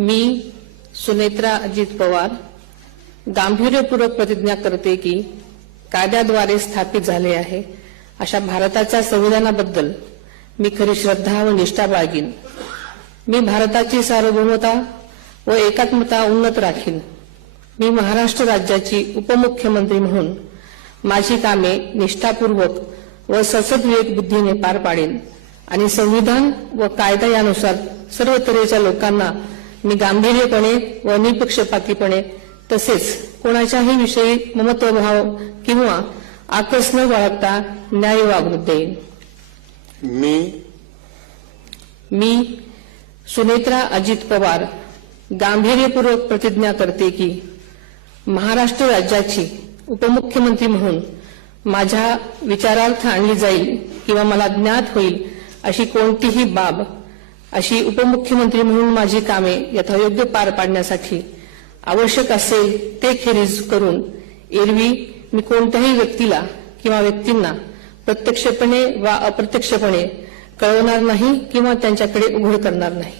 मी सुनेत्रा अजित पवार गांभीर्यपूर्वक प्रतिज्ञा करते की कायद्याद्वारे स्थापित झाले आहे अशा भारताच्या संविधानाबद्दल मी खरी श्रद्धा व निष्ठा बाळगीन। मी भारताची सार्वभौमता व एकात्मता उन्नत राखीन। मी महाराष्ट्र राज्याची उपमुख्यमंत्री म्हणून माझी कामे निष्ठापूर्वक व सद्विवेक बुद्धीने पार पाडेन आणि संविधान व कायदा यानुसार सर्व तऱ्हेच्या लोकांना मी गांभीर्यपणे व निपक्षपातीपणे तसेच कोणाच्याही विषयी ममत्वभाव किंवा आकस न बाळगता न्याय वागणूक देईन। मी सुनेत्रा अजित पवार गांभीर्यपूर्वक प्रतिज्ञा करते की महाराष्ट्र राज्याची उपमुख्यमंत्री म्हणून माझ्या विचारार्थ आणली जाईल किंवा मला ज्ञात होईल अशी कोणतीही बाब अशी उपमुख्यमंत्री म्हणून माझी कामे यथायोग्य पार पाडण्यासाठी आवश्यक असेल ते खेरीज करून एरवी मी कोणत्याही व्यक्तीला किंवा व्यक्तींना प्रत्यक्षपणे वा अप्रत्यक्षपणे कळवणार नाही किंवा त्यांच्याकडे उघड करणार नाही।